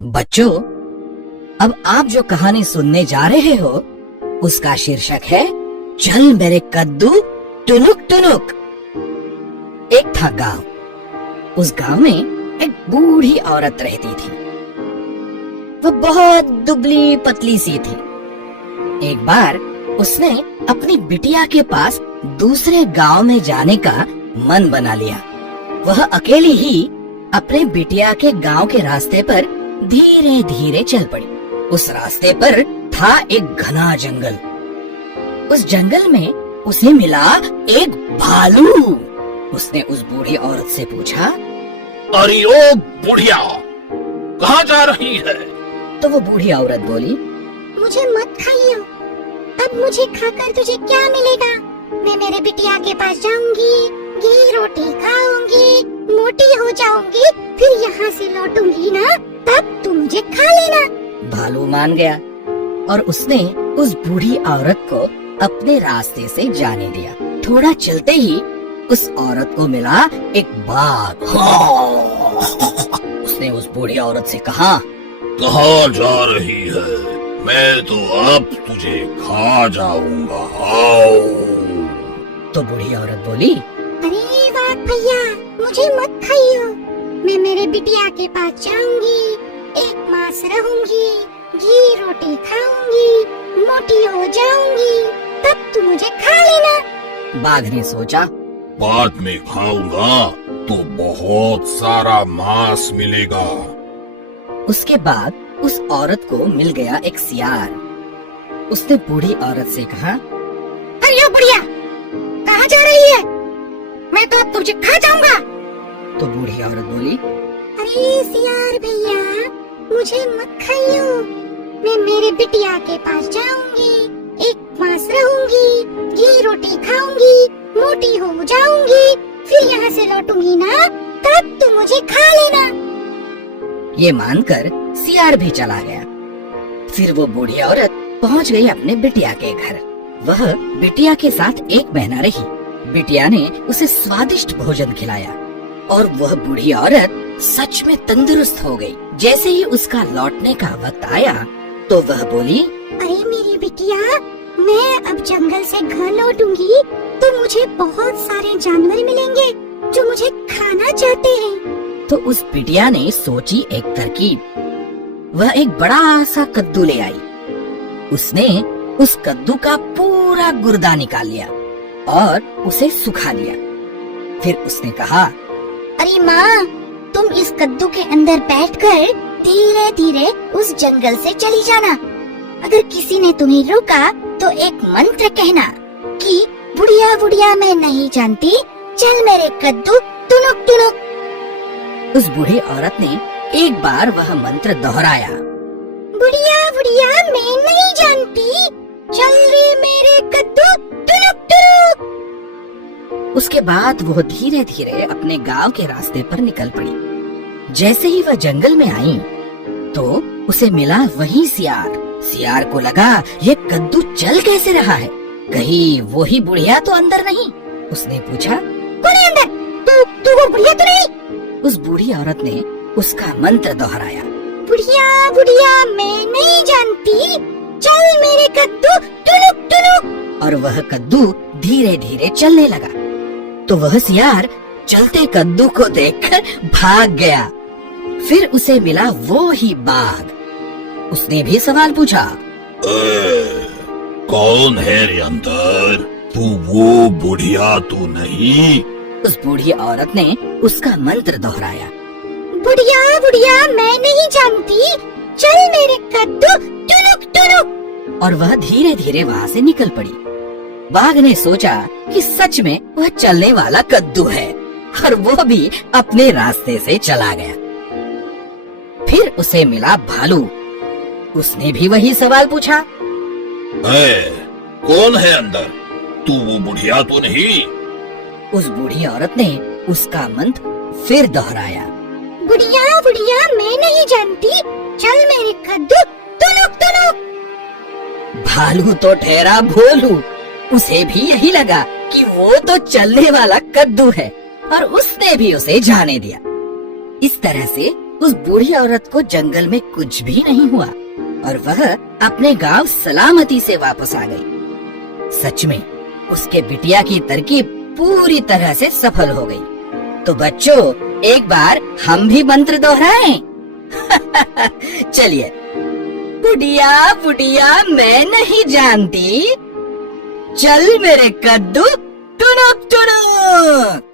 बच्चों, अब आप जो कहानी सुनने जा रहे हो उसका शीर्षक है चल मेरे कद्दू टुनुक टुनुक। एक था गांव। उस गांव में एक बूढ़ी औरत रहती थी। वो बहुत दुबली पतली सी थी। एक बार उसने अपनी बिटिया के पास दूसरे गांव में जाने का मन बना लिया। वह अकेली ही अपने बिटिया के गांव के रास्ते पर धीरे धीरे चल पड़ी। उस रास्ते पर था एक घना जंगल। उस जंगल में उसे मिला एक भालू। उसने उस बूढ़ी औरत से पूछा, अरे ओ बुढ़िया, कहाँ जा रही है? तो वो बूढ़ी औरत बोली, मुझे मत खाइयो। अब मुझे खाकर तुझे क्या मिलेगा? मैं मेरे बिटिया के पास जाऊंगी, घी रोटी खाऊंगी, मोटी हो जाऊंगी, फिर यहाँ से लौटूंगी ना, तब तू मुझे खा लेना। भालू मान गया और उसने उस बूढ़ी औरत को अपने रास्ते से जाने दिया। थोड़ा चलते ही उस औरत को मिला एक बाघ। उसने उस बूढ़ी औरत से कहा, कहाँ जा रही है? मैं तो अब तुझे खा जाऊंगा। आओ। तो बूढ़ी औरत बोली, अरे बाघ भैया, मुझे मत खाइयो। मैं मेरे बिटिया के पास जाऊंगी, एक मास रहूंगी, घी रोटी खाऊंगी, मोटी हो जाऊंगी, तब तू मुझे खा लेना। बाघ ने सोचा, बाद में खाऊंगा तो बहुत सारा मांस मिलेगा। उसके बाद उस औरत को मिल गया एक सियार। उसने बूढ़ी औरत से कहा, अरे बुढ़िया, कहाँ जा रही है? मैं तो अब तुझे खा जाऊंगा। तो बूढ़ी औरत बोली, अरे सियार भैया, मुझे मत खाइयो। मैं मेरे बिटिया के पास जाऊंगी, एक मास रहूंगी, घी रोटी खाऊंगी, मोटी हो जाऊंगी, फिर यहाँ से लौटूंगी ना, तब तू मुझे खा लेना। ये मानकर सियार भी चला गया। फिर वो बूढ़ी औरत पहुंच गई अपने बिटिया के घर। वह बिटिया के साथ एक महीना रही। बिटिया ने उसे स्वादिष्ट भोजन खिलाया और वह बूढ़ी औरत सच में तंदुरुस्त हो गई। जैसे ही उसका लौटने का वक्त आया तो वह बोली, अरे मेरी बिटिया, मैं अब जंगल से घर लौटूंगी तो मुझे बहुत सारे जानवर मिलेंगे जो मुझे खाना चाहते हैं। तो उस बिटिया ने सोची एक तरकीब। वह एक बड़ा सा कद्दू ले आई। उसने उस कद्दू का पूरा गुर्दा निकाल लिया और उसे सुखा लिया। फिर उसने कहा, अरे माँ, तुम इस कद्दू के अंदर बैठकर धीरे धीरे उस जंगल से चली जाना। अगर किसी ने तुम्हें रोका तो एक मंत्र कहना कि बुढ़िया बुढ़िया मैं नहीं जानती, चल मेरे कद्दू टुनुक टुनुक। उस बूढ़ी औरत ने एक बार वह मंत्र दोहराया, बुढ़िया बुढ़िया मैं नहीं जानती, चल रे मेरे कद्दू टुनुक टुनुक। उसके बाद वह धीरे धीरे अपने गांव के रास्ते पर निकल पड़ी। जैसे ही वह जंगल में आई तो उसे मिला वही सियार। सियार को लगा ये कद्दू चल कैसे रहा है, कहीं वो ही बुढ़िया तो अंदर नहीं। उसने पूछा, कौन है अंदर? तू वो बुढ़िया तो नहीं? उस बूढ़ी औरत ने उसका मंत्र दोहराया, बुढ़िया बुढ़िया मैं नहीं जानती, चल मेरे कद्दू टुनुक टुनुक। और वह कद्दू धीरे धीरे चलने लगा। तो वह सियार चलते कद्दू को देखकर भाग गया। फिर उसे मिला वो ही बाघ। उसने भी सवाल पूछा, कौन है रे अंदर? तू वो बुढ़िया तो नहीं? उस बूढ़ी औरत ने उसका मंत्र दोहराया, बुढ़िया बुढ़िया मैं नहीं जानती, चल मेरे कद्दू टुनुक टुनुक। और वह धीरे धीरे वहाँ से निकल पड़ी। बाघ ने सोचा कि सच में वह चलने वाला कद्दू है और वो भी अपने रास्ते से चला गया। फिर उसे मिला भालू। उसने भी वही सवाल पूछा, कौन है अंदर? तू वो बुढ़िया तो नहीं? उस बूढ़ी औरत ने उसका मंत्र फिर दोहराया, बुढ़िया बुढ़िया मैं नहीं जानती, चल मेरे कद्दू टुनुक टुनुक। भालू तो ठहरा भोलू। उसे भी यही लगा कि वो तो चलने वाला कद्दू है और उसने भी उसे जाने दिया। इस तरह से उस बूढ़ी औरत को जंगल में कुछ भी नहीं हुआ और वह अपने गांव सलामती से वापस आ गई। सच में उसके बिटिया की तरकीब पूरी तरह से सफल हो गई। तो बच्चों, एक बार हम भी मंत्र दोहराएं। चलिए। बुढ़िया बुढ़िया मैं नहीं जानती, चल मेरे कद्दू टुनुक टुनुक।